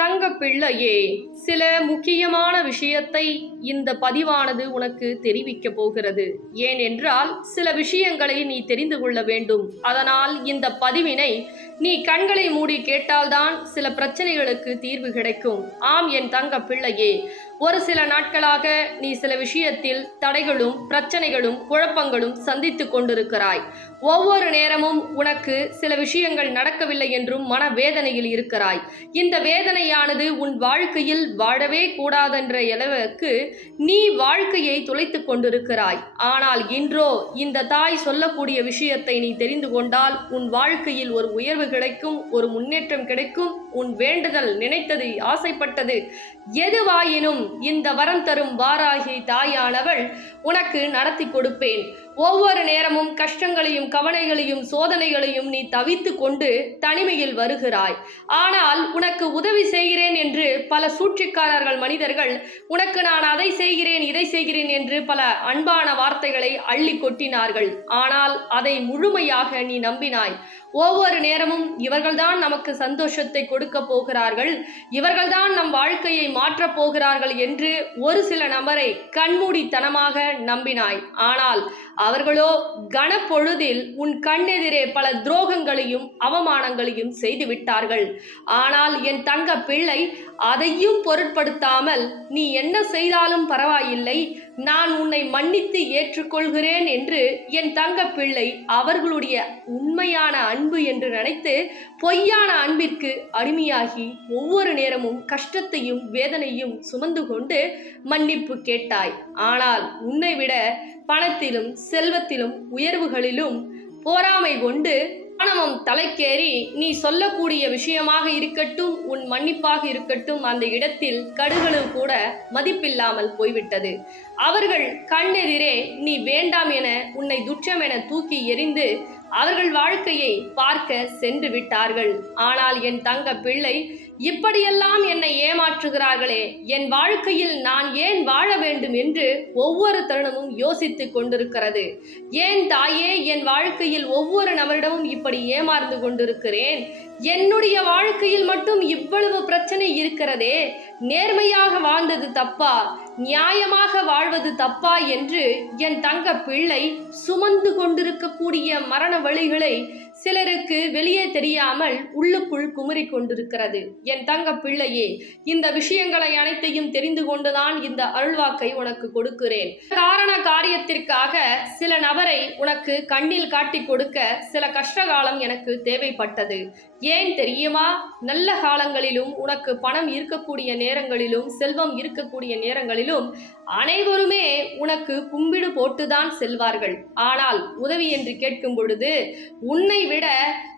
தங்க பிள்ளையே சில முக்கியமான விஷயத்தை இந்த பதிவானது உனக்கு தெரிவிக்க போகிறது. ஏனென்றால் சில விஷயங்களை நீ தெரிந்து கொள்ள வேண்டும். அதனால் இந்த பதிவினை நீ கண்களை மூடி கேட்டால்தான் சில பிரச்சனைகளுக்கு தீர்வு கிடைக்கும். ஆம் என் தங்க பிள்ளையே ஒரு சில நாட்களாக நீ சில விஷயத்தில் தடைகளும் பிரச்சனைகளும் குழப்பங்களும் சந்தித்துக் கொண்டிருக்கிறாய். ஒவ்வொரு நேரமும் உனக்கு சில விஷயங்கள் நடக்கவில்லை என்றும் மன வேதனையில் இருக்கிறாய். இந்த வேதனையானது உன் வாழ்க்கையில் வாழவே கூடாதென்ற அளவுக்கு நீ வாழ்க்கையை துளைத்து கொண்டிருக்கிறாய். ஆனால் இன்றோ இந்த தாய் சொல்லக்கூடிய விஷயத்தை நீ தெரிந்து கொண்டால் உன் வாழ்க்கையில் ஒரு உயர்வு கிடைக்கும் ஒரு முன்னேற்றம் கிடைக்கும் உன் வேண்டுதல் நினைத்தது ஆசைப்பட்டது. எதுவாயினும் இந்த வரம் தரும் வாராகி தாயானவள் உனக்கு நடத்தி கொடுப்பேன். ஒவ்வொரு நேரமும் கஷ்டங்களையும் கவலைகளையும் சோதனைகளையும் நீ தவித்து கொண்டு தனிமையில் வருகிறாய். ஆனால் உனக்கு உதவி செய்கிறேன் என்று பல சூழ்ச்சிக்காரர்கள் மனிதர்கள் உனக்கு நான் அதை செய்கிறேன் இதை செய்கிறேன் என்று பல அன்பான வார்த்தைகளை அள்ளி கொட்டினார்கள். ஆனால் அதை முழுமையாக நீ நம்பினாய். ஒவ்வொரு நேரமும் இவர்கள்தான் நமக்கு சந்தோஷத்தை கொடுக்க போகிறார்கள். இவர்கள்தான் நம் வாழ்க்கையை மாற்றப் போகிறார்கள் என்று ஒரு சில நபரை கண்மூடித்தனமாக நம்பினாய். ஆனால் அவர்களோ கனப்பொழுதில் உன் கண்ணெதிரே பல துரோகங்களையும் அவமானங்களையும் செய்து விட்டார்கள் ஆனால் என் தங்க பிள்ளை அதையும் பொருட்படுத்தாமல் நீ என்ன செய்தாலும் பரவாயில்லை. நான் உன்னை மன்னித்து ஏற்றுக்கொள்கிறேன் என்று என் தங்க பிள்ளை அவர்களுடைய உண்மையான அன்பு என்று நினைத்து பொய்யான அன்பிற்கு அடிமையாகி ஒவ்வொரு நேரமும் கஷ்டத்தையும் வேதனையும் சுமந்து கொண்டு மன்னிப்பு கேட்டாய். ஆனால் உன்னை விட பணத்திலும் செல்வத்திலும் உயர்வுகளிலும் போராமை கொண்டு ஆணவம் தலைக்கேறி நீ சொல்லக்கூடிய விஷயமாக இருக்கட்டும் உன் மன்னிப்பாக இருக்கட்டும் அந்த இடத்தில் கடுகளவு கூட மதிப்பில்லாமல் போய்விட்டது. அவர்கள் கண்ணெதிரே நீ வேண்டாம் என உன்னை துச்சம் என தூக்கி எறிந்து அவர்கள் வாழ்க்கையை பார்க்க சென்று விட்டார்கள். ஆனால் என் தங்க பிள்ளை இப்படியெல்லாம் என்னை ஏமாற்றுகிறார்களே. என் வாழ்க்கையில் நான் ஏன் வாழ வேண்டும் என்று ஒவ்வொரு தருணமும் யோசித்துக் கொண்டிருக்கிறது. ஏன் தாயே என் வாழ்க்கையில் ஒவ்வொரு நபரிடமும் இப்படி ஏமாந்து கொண்டிருக்கிறேன்? என்னுடைய வாழ்க்கையில் மட்டும் இவ்வளவு பிரச்சனை இருக்கிறதே. நேர்மையாக வாழ்ந்தது தப்பா? நியாயமாக வாழ்வது தப்பா என்று என் தங்க பிள்ளை சுமந்து கொண்டிருக்கக்கூடிய மரண வழிகளை சிலருக்கு வெளியே தெரியாமல் உள்ளுக்குள் குமரி கொண்டிருக்கிறது. என் தங்க பிள்ளையே இந்த விஷயங்களை அனைத்தையும் தெரிந்து கொண்டுதான் இந்த அருள்வாக்கை உனக்கு கொடுக்கிறேன். காரண காரியத்திற்காக சில நபரை உனக்கு கண்ணில் காட்டி கொடுக்க சில கஷ்டகாலம் எனக்கு தேவைப்பட்டது. ஏன் தெரியுமா? நல்ல காலங்களிலும் உனக்கு பணம் இருக்கக்கூடிய நேரங்களிலும் செல்வம் இருக்கக்கூடிய நேரங்களிலும் அனைவருமே உனக்கு கும்பிடு போட்டுதான் செல்வார்கள். ஆனால் உதவி என்று கேட்கும் பொழுது உன்னை விட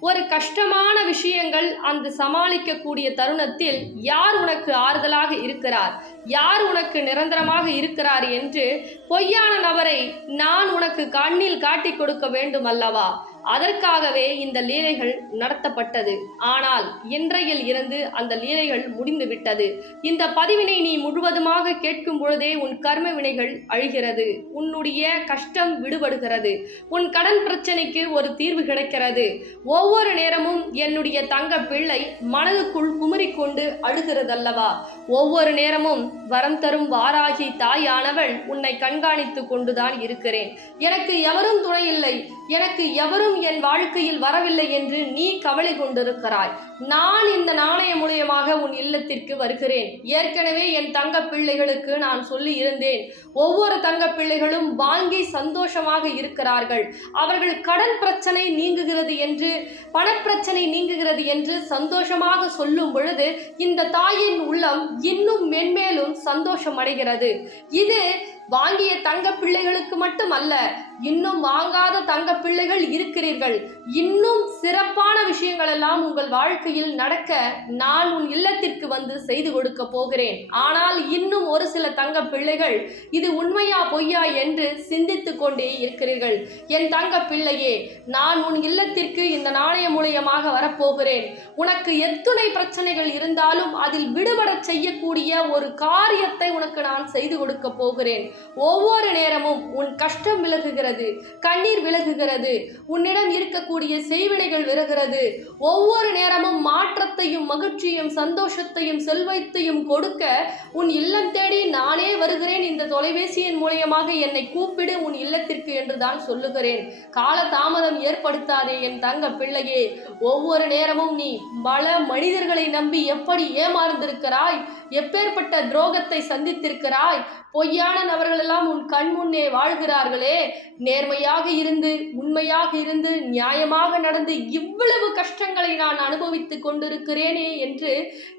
ஒரு கஷ்டமான விஷயங்கள் அந்த சமாளிக்கக்கூடிய தருணத்தில் யார் உனக்கு ஆறுதலாக இருக்கிறார்? யார் உனக்கு நிரந்தரமாக இருக்கிறார் என்று பொய்யான நபரை நான் உனக்கு கண்ணில் காட்டிக் கொடுக்க வேண்டும் அல்லவா அதற்காகவே இந்த லீலைகள் நடத்தப்பட்டது. ஆனால் இன்றையில் இருந்து அந்த லீலைகள் முடிந்துவிட்டது இந்த பதிவினை நீ முழுவதுமாக கேட்கும் பொழுதே உன் கர்ம வினைகள் அழிகிறது. உன்னுடைய கஷ்டம் விடுபடுகிறது. உன் கடன் பிரச்சனைக்கு ஒரு தீர்வு கிடைக்கிறது. ஒவ்வொரு நேரமும் என்னுடைய தங்க பிள்ளை மனதுக்குள் குமுறிக்கொண்டு அழுகிறதல்லவா? ஒவ்வொரு நேரமும் வரம் தரும் வாராகி தாயானவள் உன்னை கண்காணித்து கொண்டுதான் இருக்கிறேன். எனக்கு எவரும் துணை இல்லை. எனக்கு எவரும் என் வாழ்க்கையில் வரவில்லை என்று நீ கவலை கொண்டிருக்கிறாய். நான் இந்த நாணயம் மூலியமாக உன் இல்லத்திற்கு வருகிறேன். ஏற்கனவே என் தங்க பிள்ளைகளுக்கு நான் சொல்லி இருந்தேன். ஒவ்வொரு தங்க பிள்ளைகளும் வாங்கி சந்தோஷமாக இருக்கிறார்கள். அவர்கள் கடன் பிரச்சனை நீங்குகிறது என்று பணப்பிரச்சனை நீங்குகிறது என்று சந்தோஷமாக சொல்லும் பொழுது இந்த தாயின் உள்ளம் இன்னும் மென்மேலும் சந்தோஷம் அடைகிறது. இது வாங்கிய தங்க பிள்ளைகளுக்கு மட்டுமல்ல இன்னும் வாங்காத தங்க பிள்ளைகள் இருக்கிறீர்கள். இன்னும் சிறப்பான விஷயங்கள் எல்லாம் உங்கள் வாழ்க்கையில் நடக்க நான் உன் இல்லத்திற்கு வந்து செய்து கொடுக்க போகிறேன். ஆனால் இன்னும் ஒரு சில தங்க பிள்ளைகள் இது உண்மையா பொய்யா என்று சிந்தித்து கொண்டே இருக்கிறீர்கள். என் தங்க பிள்ளையே நான் உன் இல்லத்திற்கு இந்த நாணயம் மூலியமாக வரப்போகிறேன். உனக்கு எத்துணை பிரச்சனைகள் இருந்தாலும் அதில் விடுபட செய்யக்கூடிய ஒரு காரியத்தை உனக்கு நான் செய்து கொடுக்க போகிறேன். ஒவ்வொரு நேரமும் உன் கஷ்டம் விலகுகிறது கண்ணீர் விலகுகிறது. உன்னிடம் இருக்கக்கூடிய செய்வினைகள் விலகிறது. ஒவ்வொரு நேரமும் மாற்றத்தையும் மகிழ்ச்சியும் சந்தோஷத்தையும் செல்வத்தையும் கொடுக்க உன் இல்லம் தேடி நானே வருகிறேன். இந்த தொலைபேசியின் மூலியமாக என்னை கூப்பிடு உன் இல்லத்திற்கு என்று தான் சொல்லுகிறேன். கால தாமதம் ஏற்படுத்தாதே என் தங்க பிள்ளையே. ஒவ்வொரு நேரமும் நீ பல மனிதர்களை நம்பி எப்படி ஏமாறந்திருக்கிறாய் எப்பேற்பட்ட துரோகத்தை சந்தித்திருக்கிறாய்? பொய்யான நபர்களெல்லாம் உன் கண் முன்னே வாழ்கிறார்களே. நேர்மையாக இருந்து உண்மையாக இருந்து நியாய நியாயமாக நடந்து இவ்வளவு கஷ்டங்களை நான் அனுபவித்துக் கொண்டிருக்கிறேனே என்று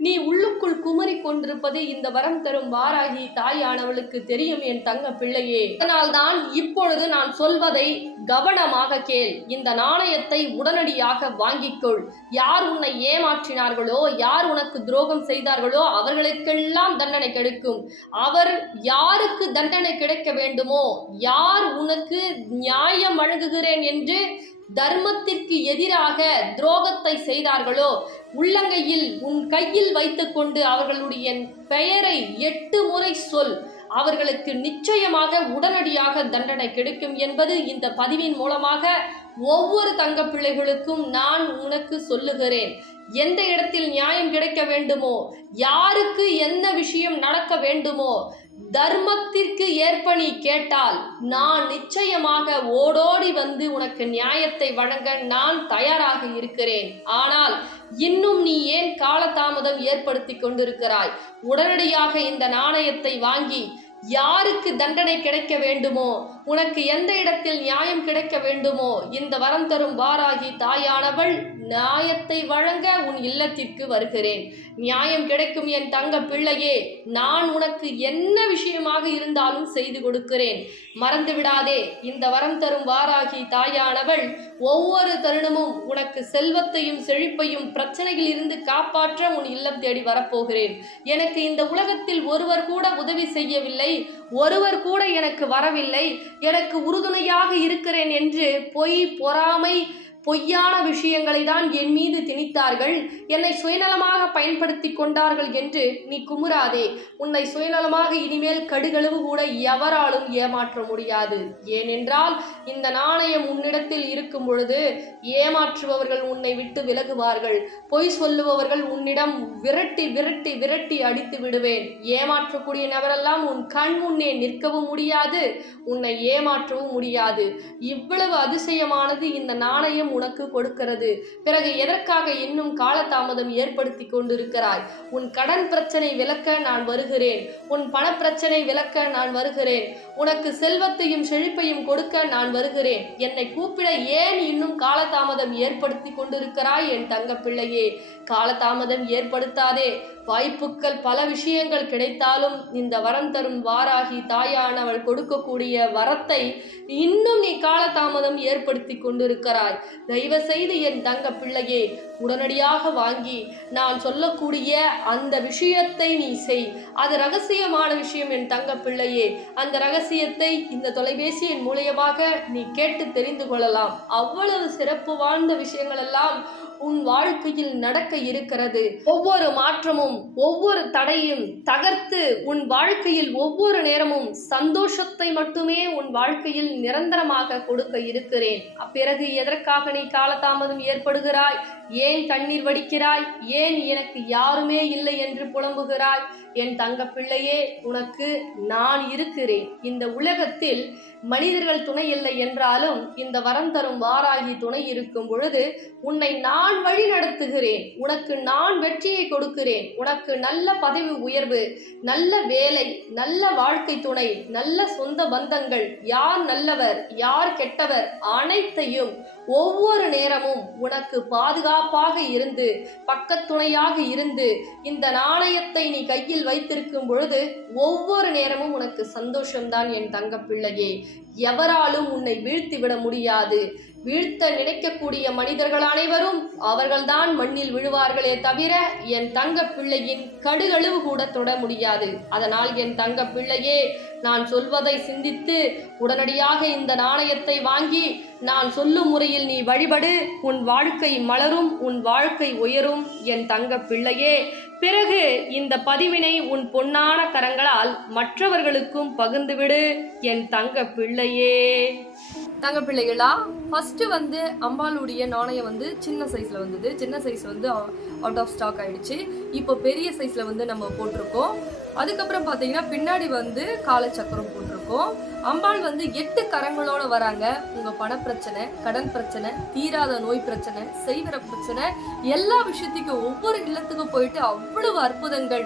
நீ உள்ளுக்குள் குமரி கொண்டிருப்பது இந்த வரம் தரும் வாராகி தாயானவளுக்கு தெரியும் என் தங்க பிள்ளையே. அதனால்தான் இப்பொழுது நான் சொல்வதை கவனமாக கேள். இந்த நாணயத்தை உடனடியாக வாங்கிக்கொள். யார் உன்னை ஏமாற்றினார்களோ யார் உனக்கு துரோகம் செய்தார்களோ அவர்களுக்கெல்லாம் தண்டனை கிடைக்கும். அவர் யாருக்கு தண்டனை கிடைக்க வேண்டுமோ யார் உனக்கு நியாயம் வழங்குகிறேன் என்று தர்மத்திற்கு எதிராக துரோகத்தை செய்தார்களோ உள்ளங்கையில் உன் கையில் வைத்துக்கொண்டு அவர்களுடைய பெயரை எட்டு முறை சொல். அவர்களுக்கு நிச்சயமாக உடனடியாக தண்டனை கிடைக்கும் என்பது இந்த பதிவின் மூலமாக ஒவ்வொரு தங்க பிள்ளைகளுக்கும் நான் உனக்கு சொல்லுகிறேன். எந்த இடத்தில் நியாயம் கிடைக்க வேண்டுமோ யாருக்கு என்ன விஷயம் நடக்க வேண்டுமோ தர்மத்திற்கு ஏற்ப நீ கேட்டால் நான் நிச்சயமாக ஓடோடி வந்து உனக்கு நியாயத்தை வழங்க நான் தயாராக இருக்கிறேன். ஆனால் இன்னும் நீ ஏன் காலதாமதம் ஏற்படுத்தி கொண்டிருக்கிறாய்? உடனடியாக இந்த நாணயத்தை வாங்கி யாருக்கு தண்டனை கிடைக்க வேண்டுமோ உனக்கு எந்த இடத்தில் நியாயம் கிடைக்க வேண்டுமோ இந்த வரம் தரும் வாராகி தாயானவள் நியாயத்தை வழங்க உன் இல்லத்திற்கு வருகிறேன். நியாயம் கிடைக்கும் என் தங்க பிள்ளையே நான் உனக்கு என்ன விஷயமாக இருந்தாலும் செய்து கொடுக்கிறேன். மறந்து விடாதே இந்த வரம் தரும் வாராகி தாயானவள் ஒவ்வொரு தருணமும் உனக்கு செல்வத்தையும் செழிப்பையும் பிரச்சனையில் இருந்து காப்பாற்ற உன் இல்லம் தேடி வரப்போகிறேன். எனக்கு இந்த உலகத்தில் ஒருவர் கூட உதவி செய்யவில்லை ஒருவர் கூட எனக்கு வரவில்லை. எனக்கு உறுதுணையாக இருக்கிறேன் என்று பொய் பொறாமை பொய்யான விஷயங்களை தான் என் மீது திணித்தார்கள். என்னை சுயநலமாக பயன்படுத்தி கொண்டார்கள் என்று நீ குமுறாதே. உன்னை சுயநலமாக இனிமேல் கடுகளவு கூட எவராலும் ஏமாற்ற முடியாது. ஏனென்றால் இந்த நாணயம் உன்னிடத்தில் இருக்கும் பொழுது ஏமாற்றுபவர்கள் உன்னை விட்டு விலகுவார்கள். பொய் சொல்லுபவர்கள் உன்னிடம் விரட்டி விரட்டி விரட்டி அடித்து விடுவேன். ஏமாற்றக்கூடிய நபரெல்லாம் உன் கண் முன்னே நிற்கவும் முடியாது உன்னை ஏமாற்றவும் முடியாது. இவ்வளவு அதிசயமானது இந்த நாணயம் உனக்கு கொடுக்கிறது. பிறகு எதற்காக இன்னும் காலதாமதம் ஏற்படுத்தி கொண்டிருக்கிறாய்? உன் கடன் பிரச்சனை விளக்க நான் வருகிறேன். உன் பணப்பிரச்சனை விளக்க நான் வருகிறேன். உனக்கு செல்வத்தையும் செழிப்பையும் கொடுக்க நான் வருகிறேன். என்னை கூப்பிட ஏன் இன்னும் காலதாமதம் ஏற்படுத்தி கொண்டிருக்கிறாய் என் தங்க பிள்ளையே காலதாமதம் ஏற்படுத்தாதே. வாய்ப்புகள் பல விஷயங்கள் கிடைத்தாலும் இந்த வரம் தரும் வாராகி தாயானவள் கொடுக்கக்கூடிய வரத்தை இன்னும் நீ காலதாமதம் ஏற்படுத்தி கொண்டிருக்கிறாய். தயவு செய்து என் தங்க பிள்ளையே உடனடியாக வாங்கி நான் சொல்லக்கூடிய அந்த விஷயத்தை நீ செய். அது ரகசியமான விஷயம் என் தங்க பிள்ளையே. அந்த ரகசியத்தை இந்த தொலைபேசியின் மூலியமாக நீ கேட்டு தெரிந்து கொள்ளலாம். அவ்வளவு சிறப்பு வாழ்ந்த விஷயங்கள் எல்லாம் உன் வாழ்க்கையில் நடக்க இருக்கிறது. ஒவ்வொரு மாற்றமும் ஒவ்வொரு தடையும் தகர்த்து உன் வாழ்க்கையில் ஒவ்வொரு நேரமும் சந்தோஷத்தை மட்டுமே உன் வாழ்க்கையில் நிரந்தரமாக கொடுக்க இருக்கிறேன். அப்பிறகு எதற்காக நீ காலதாமதம் ஏற்படுகிறாய்? ஏன் கண்ணீர் வடிக்கிறாய்? ஏன் எனக்கு யாருமே இல்லை என்று புலம்புகிறாய்? என் தங்க பிள்ளையே உனக்கு நான் இருக்கிறேன். இந்த உலகத்தில் மனிதர்கள் துணை இல்லை என்றாலும் இந்த வரம் தரும் வாராகி துணை இருக்கும் பொழுது உன்னை நான் வழி நடத்துகிறேன். உனக்கு நான் வெற்றியை கொடுக்கிறேன். உனக்கு நல்ல பதவி உயர்வு நல்ல வேலை நல்ல வாழ்க்கை துணை நல்ல சொந்த பந்தங்கள். யார் நல்லவர் யார் கெட்டவர்? அனைத்தையும் ஒவ்வொரு நேரமும் உனக்கு பாதுகாப்பாக இருந்து பக்கத்துணையாக இருந்து இந்த நாணயத்தை நீ கையில் வைத்திருக்கும் பொழுது ஒவ்வொரு நேரமும் உனக்கு சந்தோஷம்தான் என் தங்க பிள்ளையே. எவராலும் உன்னை வீழ்த்தி விட முடியாது. வீழ்த்த நினைக்கக்கூடிய மனிதர்கள் அனைவரும் அவர்கள்தான் மண்ணில் விழுவார்களே தவிர என் தங்க பிள்ளையின் கடுகளவு கூட தொட முடியாது. அதனால் என் தங்க பிள்ளையே நான் சொல்வதை சிந்தித்து உடனடியாக இந்த நாணயத்தை வாங்கி நான் சொல்லும் முறையில் நீ வழிபடு. உன் வாழ்க்கை மலரும் உன் வாழ்க்கை உயரும். என் தங்க பிள்ளையே பிறகு இந்த பதிவினை உன் பொன்னான கரங்களால் மற்றவர்களுக்கும் பகிர்ந்துவிடு என் தங்க பிள்ளையே. தங்க பிள்ளைகளா ஃபர்ஸ்ட் வந்து அம்பாளுடைய நாணயம் வந்து சின்ன சைஸ்ல வந்தது. சின்ன சைஸ் வந்து அவுட் ஆஃப் ஸ்டாக் ஆயிடுச்சு. இப்போ பெரிய சைஸ்ல வந்து நம்ம போட்டிருக்கோம். அதுக்கப்புறம் பார்த்தீங்கன்னா பின்னாடி வந்து காலச்சக்கரம் போட்டிருக்கோம். அம்பாள் வந்து எட்டு கரங்களோட வராங்க. உங்க பண பிரச்சனை கடன் பிரச்சனை தீராத நோய் பிரச்சனை செய்வர பிரச்சனை எல்லா விஷயத்துக்கும் ஒவ்வொரு இல்லத்துக்கும் போயிட்டு அவ்வளவு அற்புதங்கள்.